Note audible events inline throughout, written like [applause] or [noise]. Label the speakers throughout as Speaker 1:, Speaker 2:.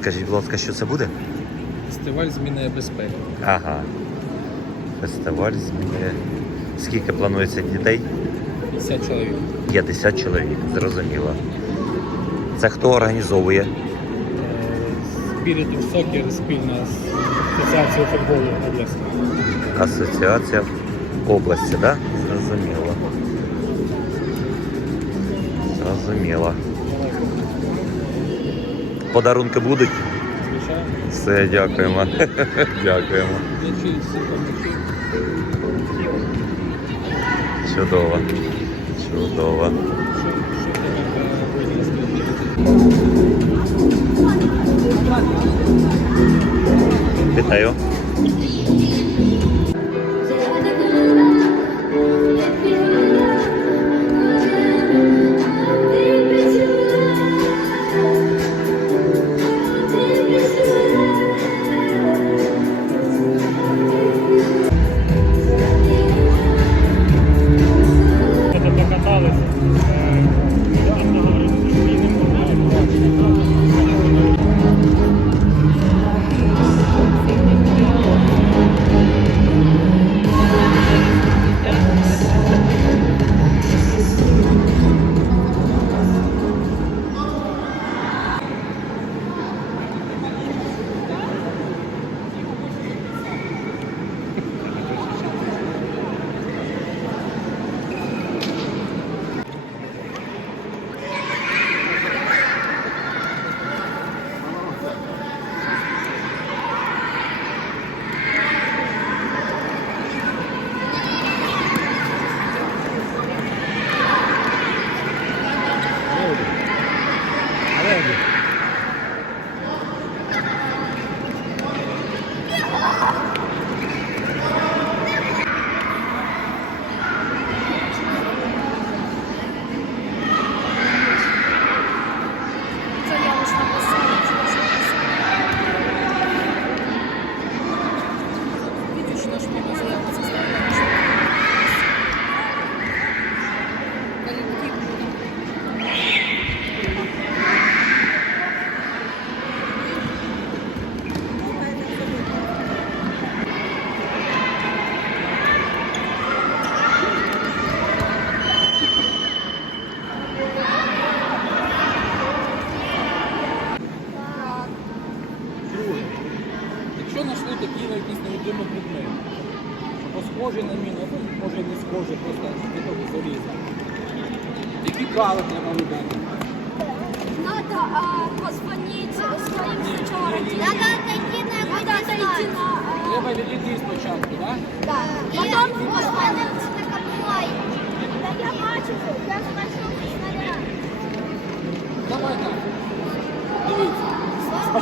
Speaker 1: Скажіть, будь ласка, що це буде?
Speaker 2: Фестиваль зміни безпеки.
Speaker 1: Ага. Фестиваль зміни. Скільки планується дітей?
Speaker 2: 50 чоловік.
Speaker 1: 50 чоловік, зрозуміло. Це хто організовує?
Speaker 2: Спіріт Сокер спільно з Асоціацією футболу області.
Speaker 1: Асоціація області, так? Да? Зрозуміло. Зрозуміло. Подарунки будуть?
Speaker 2: Звичайно.
Speaker 1: Все, дякуємо. [laughs] Дякуємо. Чудово. Чудово. Вітаю.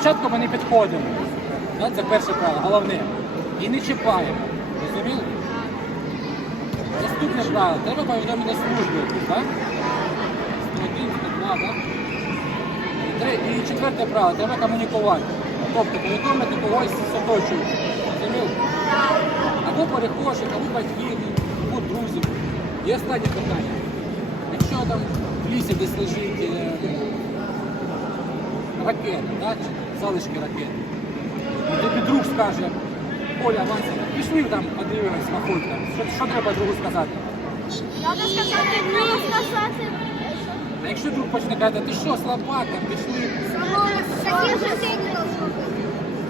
Speaker 2: Спочатку ми не підходимо. Це перше правило, головне. І не чіпаємо. Розуміли? Наступне правило. Треба повідомити службу. Так? 101, 102, так? І четверте правило, треба комунікувати. Тобто повідомити когось з оточуючих. Розуміли? Або перехожих, або батьків, або друзів. І останнє питання. Якщо там в лісі десь лежить е, ракета, чи залишки ракети, тобі друг скаже, Оля, Вася, пішли там, подивимось, махуй там. Що, що треба другу сказати?
Speaker 3: Надо сказати плюс назад.
Speaker 2: А якщо друг почне казати, ти що, слабак, там, пішли,
Speaker 3: Таких же ти не должен бути.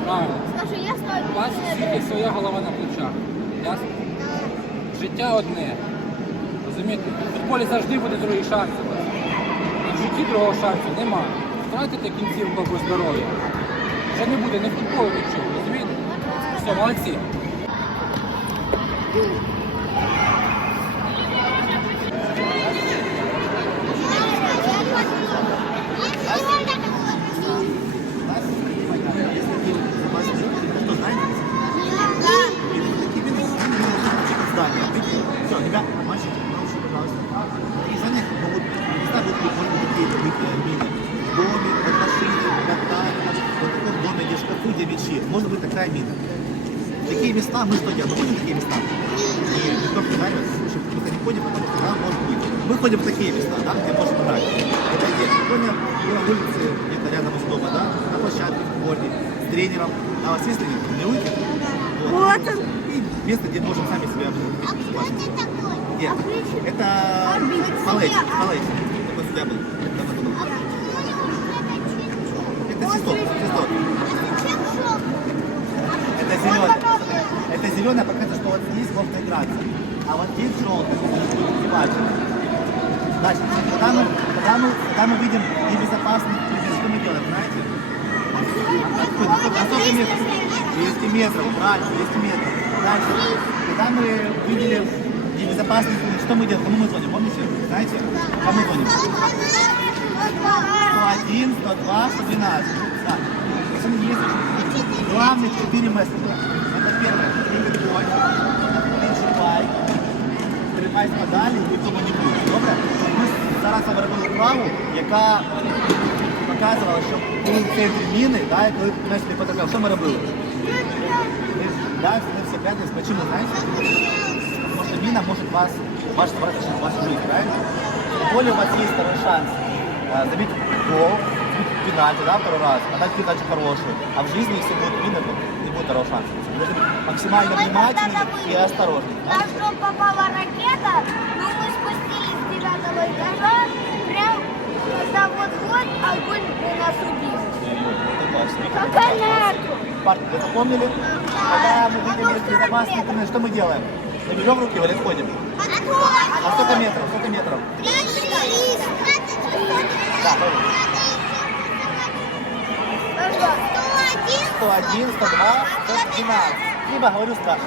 Speaker 2: правильно.
Speaker 3: Скажи, я стою.
Speaker 2: У вас є своя голова на плечах. Ясно? Життя одне. Розумієте? В футболі завжди буде другий шанс. А в житті другого шансу немає. Втратите кінцівку або здоров'я. Вже не буде ні футболу, нічого, розумієте? Все, молодці.
Speaker 4: Нет, это малыш, малыш. Такой судья был. Это свисток, свисток. Это зеленый. Это зеленый показывает, что вот здесь можно играться. А вот здесь желтый. Неважно. Значит, когда мы, когда мы, когда мы видим небезопасный предмет, что мы делаем, знаете? Откуда? На сколько метров? 200 метров, правильно, 200 метров. Дальше, когда мы видели небезопасный предмет, что мы делаем? Кому мы звоним, помните? Знаете? Кому звоним? 101, 102, 112. Да. Причем есть главных четыре месседжа. Это первое. Приготовь, переживай, тримайся подалі і цього не буде. Добре? Ми зараз вам робили вправу, яка показувала, що коли в центрі міни, да, і коли знаєш, не потрапляв, що ми робили? Ми ж, да, ми все п'ятниць, почему, знаєте? Тому що міна може вас, ваш через вашу жизнь, правильно? Тем более у вас есть второй шанс а, забить гол, забить пенальти, да, второй раз, отдать передачу хорошую. А в жизни, если будет то не будет второго шанса. Должны быть максимально внимательны и осторожны. да?
Speaker 3: Наш дом попала ракета, но мы спустились с девятого этажа, прям когда вот-вот огонь бы нас убил. Как.
Speaker 4: Парк, вы запомнили? Когда мы видим безопасный интернет, что мы делаем? Мы берем руки или отходим? А сколько метров? Сколько метров? Да, правильно. 101, 102, 112. Либо говорю страшно.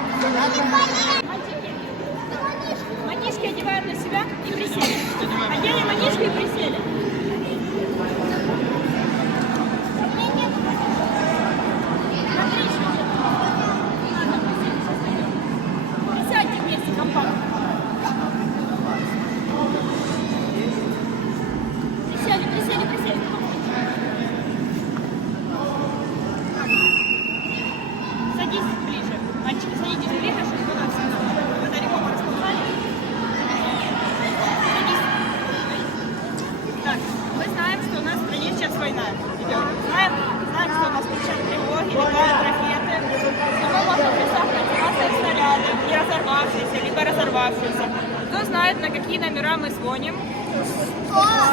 Speaker 5: Манишки одевают на себя и присели. Одели манишки и присели.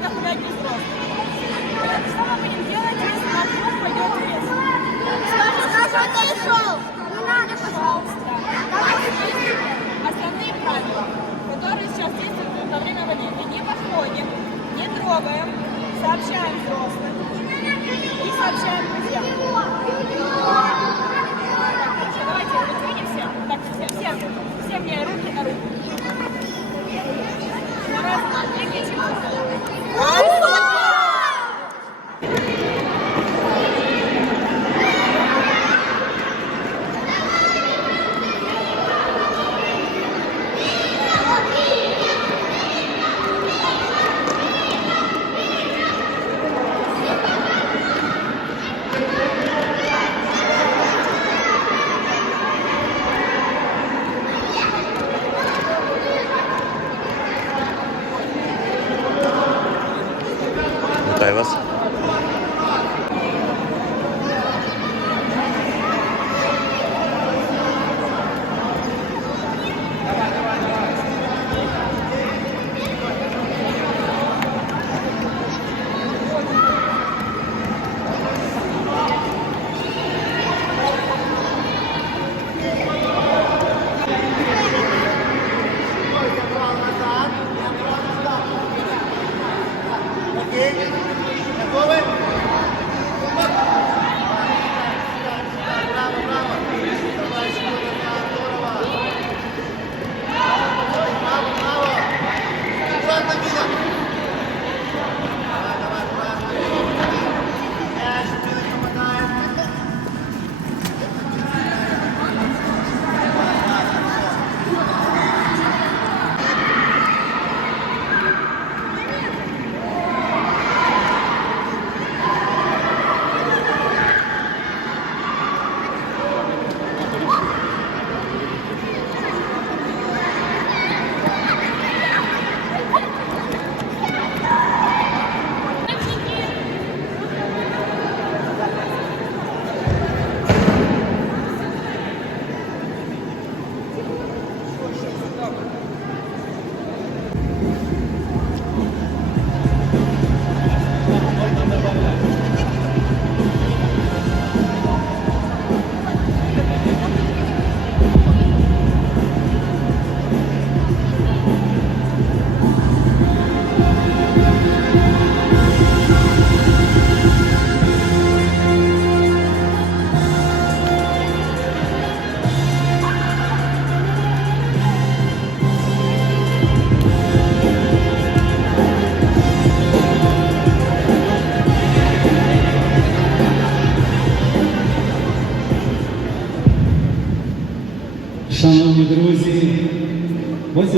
Speaker 5: куда-то гулять без взрослых. Что мы будем делать, если наш друг пойдет в лес?
Speaker 3: Скажи, ты шел. Не надо,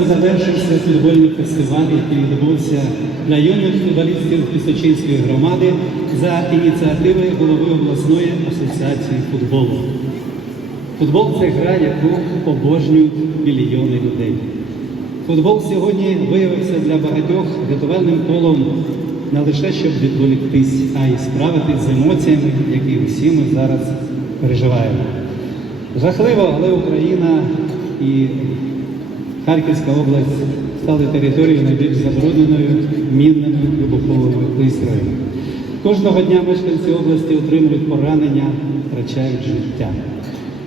Speaker 6: Ось завершився футбольний фестиваль, який відбувся для юних футболістів Пісочинської громади за ініціативи голови обласної асоціації футболу. Футбол це гра, яку обожнюють мільйони людей. Футбол сьогодні виявився для багатьох рятувальним колом не лише щоб відволіктись, а й справитись з емоціями, які всі ми зараз переживаємо. Жахливо, але Україна і Харківська область стали територією найбільш забрудненою мінними вибуховими пристроями. Кожного дня мешканці області отримують поранення, втрачають життя.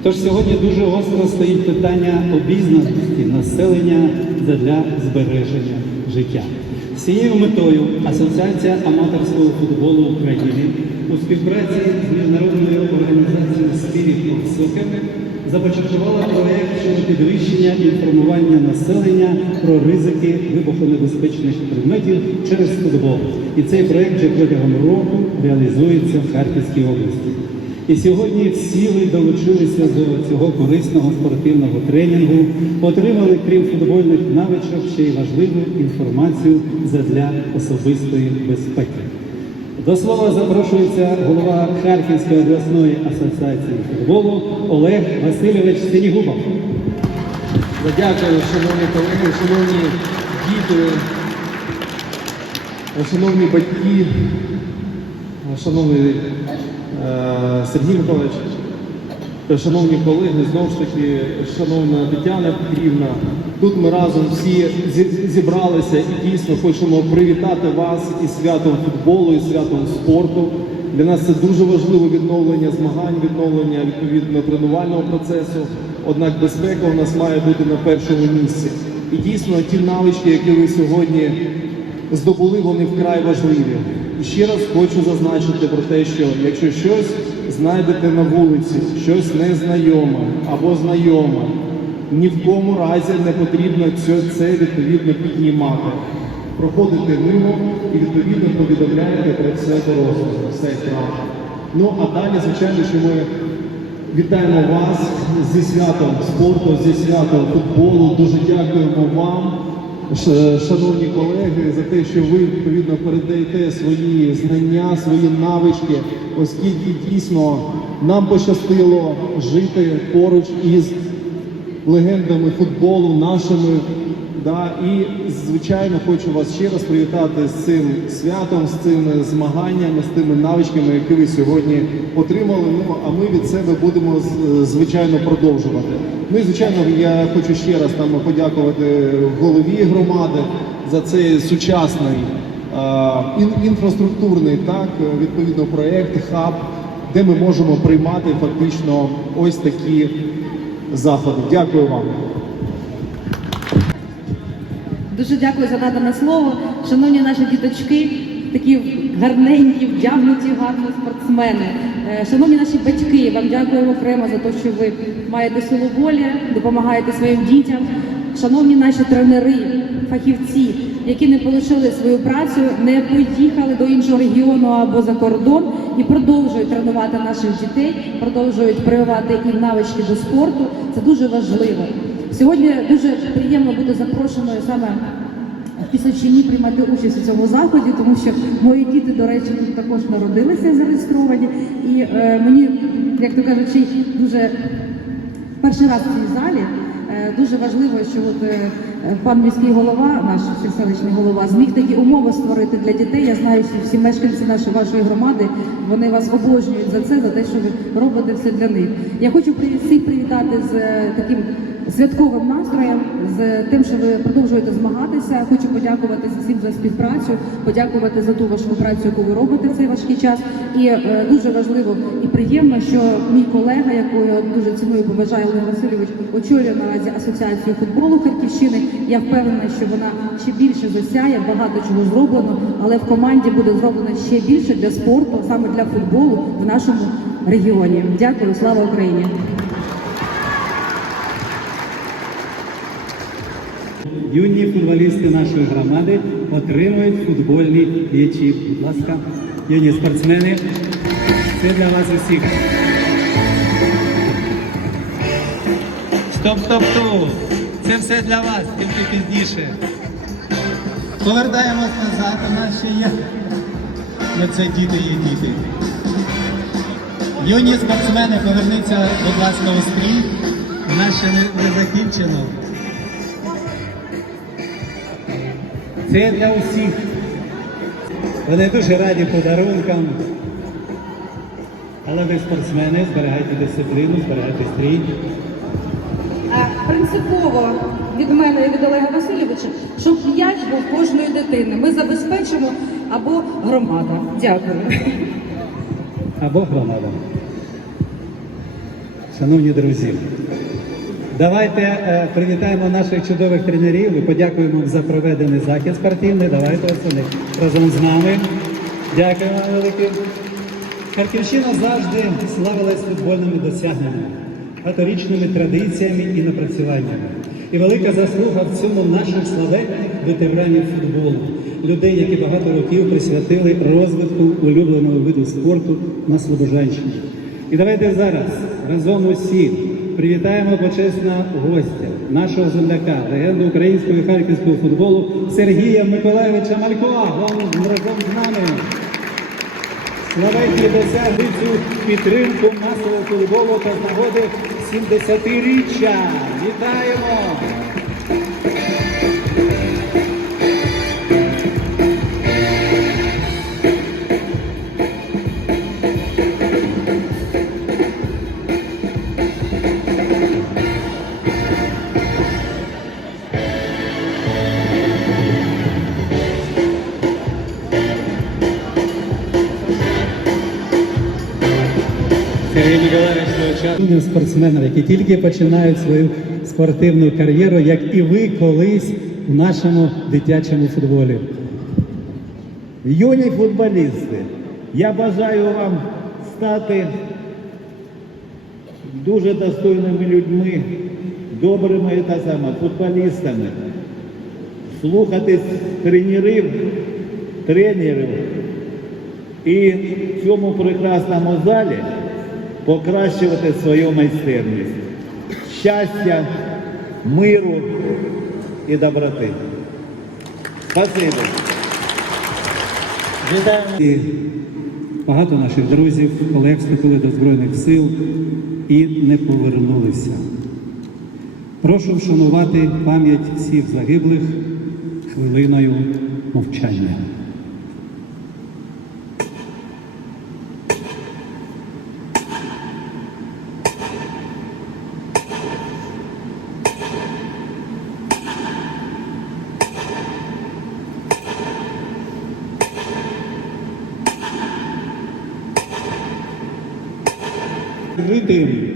Speaker 6: Тож сьогодні дуже гостро стоїть питання обізнаності населення для збереження життя. З цією метою Асоціація аматорського футболу України у співпраці з міжнародною організацією Spirit of започаткувала проєкт щодо підвищення інформування населення про ризики вибухонебезпечних предметів через футбол. І цей проєкт вже протягом року реалізується в Харківській області. І сьогодні всі ви долучилися до цього корисного спортивного тренінгу, отримали, крім футбольних навичок, ще й важливу інформацію задля особистої безпеки. До слова запрошується голова Харківської обласної асоціації футболу Олег Васильович Синігубов.
Speaker 7: Дякую, шановні колеги, шановні діти, шановні батьки, шановний е, Сергій Миколаївич, шановні колеги, знову ж таки, шановна Тетяна Петрівна, тут ми разом всі зібралися і дійсно хочемо привітати вас із святом футболу, і святом спорту. Для нас це дуже важливе відновлення змагань, відновлення відповідно тренувального процесу. Однак безпека у нас має бути на першому місці. І дійсно ті навички, які ви сьогодні здобули, вони вкрай важливі. І ще раз хочу зазначити про те, що якщо щось знайдете на вулиці, щось незнайоме або знайоме, ні в кому разі не потрібно це, відповідно піднімати. Проходите мимо і відповідно повідомляєте про це дорослим. Все правда. Ну а далі, звичайно, що ми Вітаємо вас зі святом спорту, зі святом футболу. Дуже дякуємо вам, шановні колеги, за те, що ви відповідно передаєте свої знання, свої навички, оскільки дійсно нам пощастило жити поруч із легендами футболу, нашими. Да, і звичайно хочу вас ще раз привітати з цим святом, з цими змаганнями, з тими навичками, які ви сьогодні отримали. Ну а ми від себе будемо звичайно продовжувати. Ну і звичайно, я хочу ще раз там подякувати голові громади за цей сучасний інфраструктурний так відповідно проект хаб, де ми можемо приймати фактично ось такі заходи. Дякую вам.
Speaker 8: Дуже дякую за надане слово. Шановні наші діточки, такі гарненькі, вдягнуті гарно спортсмени. Е, Шановні наші батьки, вам дякуємо окремо за те, що ви маєте силу волі, допомагаєте своїм дітям. Шановні наші тренери, фахівці, які не полишили свою працю, не поїхали до іншого регіону або за кордон і продовжують тренувати наших дітей, продовжують прививати їм навички до спорту. Це дуже важливо. Сьогодні дуже приємно бути запрошеною саме в Пісочині приймати участь у цьому заході, тому що мої діти, до речі, тут також народилися зареєстровані. І е, мені, як то кажучи, дуже перший раз в цій залі. Дуже важливо, що от е, пан міський голова, наш селищний голова, зміг такі умови створити для дітей. Я знаю, що всі мешканці нашої вашої громади вони вас обожнюють за це, за те, що ви робите все для них. Я хочу всіх привітати з е, таким святковим настроєм, з тим, що ви продовжуєте змагатися. Хочу подякувати всім за співпрацю, подякувати за ту важку працю, яку ви робите цей важкий час. І е, дуже важливо і приємно, що мій колега, якого дуже ціную, поважаю Олег Васильович, очолює наразі асоціацію футболу Харківщини. Я впевнена, що вона ще більше засяє, багато чого зроблено, але в команді буде зроблено ще більше для спорту, саме для футболу в нашому регіоні. Дякую, слава Україні!
Speaker 6: Юні футболісти нашої громади отримують футбольні м'ячі. Будь ласка, юні спортсмени, це для вас усіх. Стоп, стоп, стоп! Це все для вас, тільки пізніше. Повертаємось назад, у нас ще є. Ну це діти є діти. Юні спортсмени, поверніться, будь ласка, у стрій. У нас ще не, не закінчено. Це для усіх. Вони дуже раді подарункам. Але ви спортсмени, зберігайте дисципліну, зберігайте стрій.
Speaker 8: А принципово від мене і від Олега Васильовича, щоб м'яч був кожної дитини. Ми забезпечимо або громада. Дякую.
Speaker 6: або громада. Шановні друзі, давайте е, привітаємо наших чудових тренерів і подякуємо за проведений захід спортивний. Давайте оце разом з нами. Дякуємо велике. Харківщина завжди славилась футбольними досягненнями, багаторічними традиціями і напрацюваннями. І велика заслуга в цьому наших славетних ветеранів футболу, людей, які багато років присвятили розвитку улюбленого виду спорту на Слобожанщині. І давайте зараз разом усі привітаємо почесного гостя, нашого земляка, легенду українського і харківського футболу Сергія Миколаєвича Малько. Вам разом з нами. Славеті досягли цю підтримку масового футболу та нагоди 70-річчя. Вітаємо! Левчак. спортсменів, які тільки починають свою спортивну кар'єру, як і ви колись у нашому дитячому футболі.
Speaker 9: Юні футболісти, я бажаю вам стати дуже достойними людьми, добрими та саме, футболістами, слухатись тренерів, тренерів і в цьому прекрасному залі покращувати свою майстерність. Щастя, миру і доброти. Спасибо.
Speaker 6: І багато наших друзів, колег вступили до Збройних сил і не повернулися. Прошу вшанувати пам'ять всіх загиблих хвилиною мовчання. Ритм.